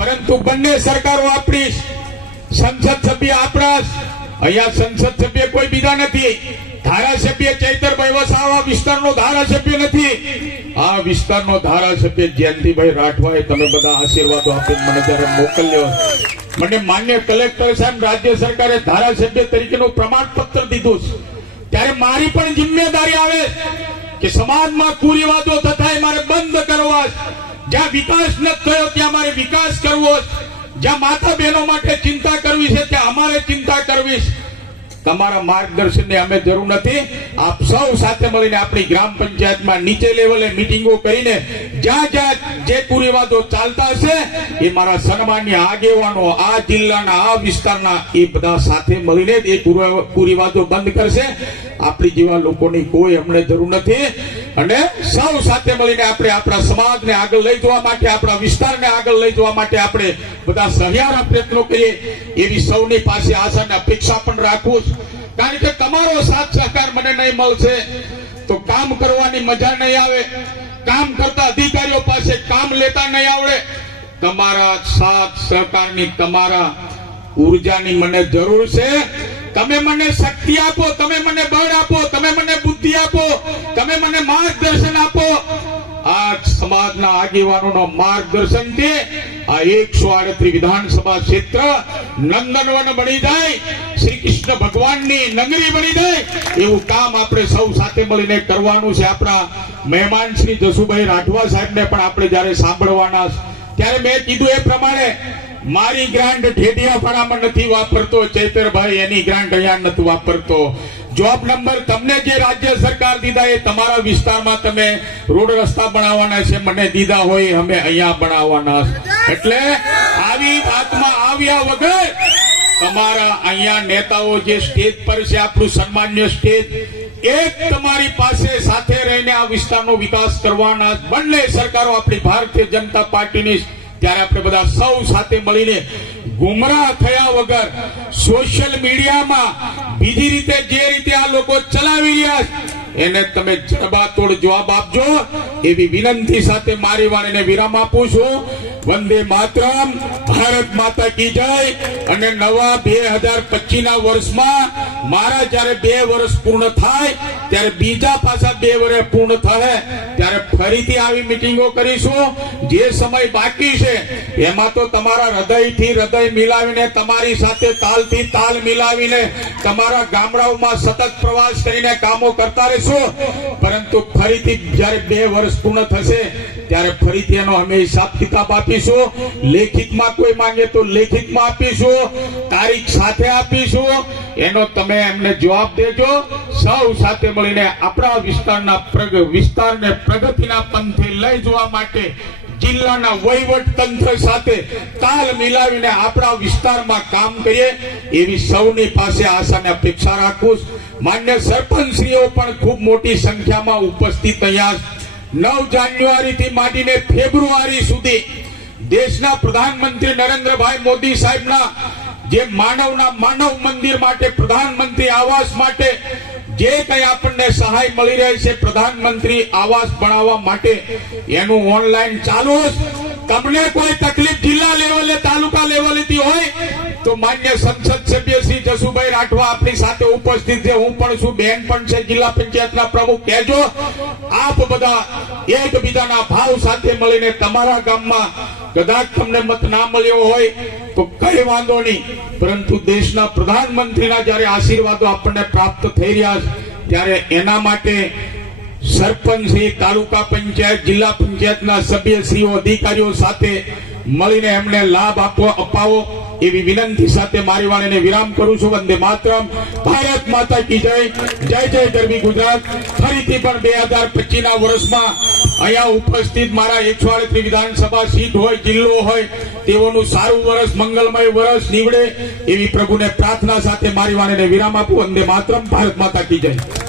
પરંતુ બંને સરકારો આપણી સંસદ સભ્ય આપણા અહીંયા સંસદ સભ્ય કોઈ બીજા નથી ધારાસભ્ય ચૈતરભાઈ વસાવા વિસ્તારનો ધારાસભ્ય નથી આ વિસ્તારનો ધારાસભ્ય જયંતિભાઈ રાઠવાએ તમે બધા આશીર્વાદો આપીને મને જયારે મોકલ્યો મને માન્ય કલેક્ટર સાહેબ રાજ્ય સરકારે ધારાસભ્ય તરીકેનું પ્રમાણપત્ર દીધું છે ત્યારે મારી પણ જિમ્મેદારી આવે કે સમાજમાં કુરિવાજો થતા મારે બંધ કરવા જ્યાં વિકાસ નથી થયો ત્યાં મારે વિકાસ કરવો જ્યાં માતા બહેનો માટે ચિંતા કરવી છે ત્યાં અમારે ચિંતા કરવી તમારા માર્ગદર્શનની અમે જરૂર નથી આપ સૌ સાથે મળીને આપણી ગ્રામ પંચાયતમાં નીચે લેવલે મિટિંગો કરીને જ્યાં જ્યાં જે કુરિવાજો ચાલતા હશે એ મારા સન્માનની આગેવાનો આ જિલ્લાના આ વિસ્તારના એ બધા સાથે મળીને એ કુરિવાજો બંધ કરશે આપણી જેવા લોકોની કોઈ અમને જરૂર નથી અને સૌ સાથે મળીને આપણે આપણા સમાજને આગળ લઈ જવા માટે આપણા વિસ્તારને આગળ લઈ જવા માટે આપણે બધા સહિયારા પ્રયત્નો કરીએ એવી સૌની પાસે આશા અપેક્ષા પણ રાખું કારણ કે તમારો સાથ સહકાર મને નહીં મળશે તો કામ કરવાની મજા નહીં આવે કામ કરતા અધિકારીઓ પાસે કામ લેતા નહીં આવડે તમારા સાથ સહકારની તમારા ઉર્જાની મને જરૂર છે તમે મને શક્તિ આપો તમે મને બળ આપો તમે મને બુદ્ધિ આપો તમે મને માર્ગદર્શન આપો આ સમાજના આગેવાનોનો માર્ગદર્શન છે આ એકસો આડત્રીસ વિધાનસભા ક્ષેત્ર નંદનવન બની જાય શ્રી કૃષ્ણ ભગવાનની નગરી બની જાય એવું કામ આપણે સૌ સાથે મળીને કરવાનું છે આપણા મહેમાન શ્રી જસુભાઈ રાઠવા સાહેબને પણ આપણે જ્યારે સાંભળવાના ત્યારે મેં કીધું એ પ્રમાણે મારી ગ્રાન્ડ ઠેડિયાપાડામાં નથી વાપરતો ચૈતરભાઈ એની ગ્રાન્ડ અહીંયા નથી વાપરતો જોબ નંબર તમને જે રાજ્ય સરકાર દીધા એ તમારા વિસ્તારમાં તમે રોડ રસ્તા બનાવવાના છે મને દીધા હોય અમે અહીંયા બનાવવાના એટલે આવી વાતમાં આવ્યા વગર તમારા અહીંયા નેતાઓ જે સ્ટેજ પર છે આપણું સન્માન્ય સ્ટેજ એક તમારી પાસે સાથે રહીને આ વિસ્તારનો વિકાસ કરવાના બંને સરકારો આપણી ભારતીય જનતા પાર્ટીની ત્યારે આપણે બધા સૌ સાથે મળીને ગુમરાહ થયા વગર સોશિયલ મીડિયામાં બીજી રીતે જે રીતે આ લોકો ચલાવી રહ્યા એને તમે જડબાતોડ જવાબ આપજો એવી વિનંતી સાથે મારી વાણીને વિરામ આપું છું વંદે માતરમ ભારત માતા કી જય અને નવા બે હજાર પચીસ ના વર્ષમાં મારા જ્યારે બે વર્ષ પૂર્ણ થાય ત્યારે બીજા પાછા બે વર્ષ પૂર્ણ થાય ત્યારે ફરીથી આવી મિટિંગો કરીશું જે સમય બાકી છે એમાં તો તમારા હૃદયથી હૃદય મિલાવીને તમારી સાથે તાલથી તાલ મિલાવીને તમારા ગામડાઓમાં સતત પ્રવાસ કરીને કામો કરતા રહેશું પરંતુ ફરીથી જયારે બે વર્ષ પૂર્ણ થશે ત્યારે ફરીથી એનો અમે હિસાબ કિતાબ આપીશું લેખિતમાં કોઈ માંગે તો લેખિતમાં આપીશું તારીખ સાથે આપીશું એનો તમે તમે એમને જવાબ દેજો સૌ સાથે મળીને આપણા વિસ્તારના પ્રગ વિસ્તારને પ્રગતિના પંથે લઈ જવા માટે જિલ્લાના વહીવટ તંત્ર સાથે તાલ મિલાવીને આપણા વિસ્તારમાં કામ કરીએ એવી સૌની પાસે આશાને અપેક્ષા રાખું માન્ય સરપંચશ્રીઓ પણ ખૂબ મોટી સંખ્યામાં ઉપસ્થિત અહીંયા નવ જાન્યુઆરી થી માંડીને ફેબ્રુઆરી સુધી દેશના પ્રધાનમંત્રી નરેન્દ્રભાઈ મોદી સાહેબના જે માનવના માનવ મંદિર માટે પ્રધાનમંત્રી આવાસ માટે જે કઈ આપણને સહાય મળી રહી છે પ્રધાનમંત્રી આવાસ ભણાવવા માટે એનું ઓનલાઈન ચાલુ તમને કોઈ તકલીફ જિલ્લા લેવલે તાલુકા લેવલેથી હોય તો માન્ય સંસદ સભ્ય શ્રી જસુભાઈ રાઠવા આપની સાથે ઉપસ્થિત છે હું પણ છું બેન પણ છે જિલ્લા પંચાયતના પ્રમુખ કહેજો આપ બધા એકબીજાના ભાવ સાથે મળીને તમારા ગામમાં કદાચ તમને મત ના મળ્યો હોય તો કઈ વાંધો નહીં પરંતુ દેશના પ્રધાનમંત્રીના જ્યારે આશીર્વાદો આપણને પ્રાપ્ત થઈ રહ્યા છે ત્યારે એના માટે સરપંચશ્રી તાલુકા પંચાયત જિલ્લા પંચાયતના સભ્યશ્રીઓ અધિકારીઓ સાથે મળીને એમને લાભ આપવો અપાવો એવી વિનંતી સાથે મારી વાણીને વિરામ કરું છું વંદે માતરમ ભારત માતા કી જય જય જય ગરબી ગુજરાત ફરીથી પણ બે હજાર ના વર્ષમાં અહીંયા ઉપસ્થિત મારા એકસો આડત્રીસ વિધાનસભા સીટ હોય જિલ્લો હોય તેઓનું સારું વર્ષ મંગલમય વર્ષ નીવડે એવી પ્રભુને પ્રાર્થના સાથે મારી વાણીને વિરામ આપું વંદે માતરમ ભારત માતા કી જય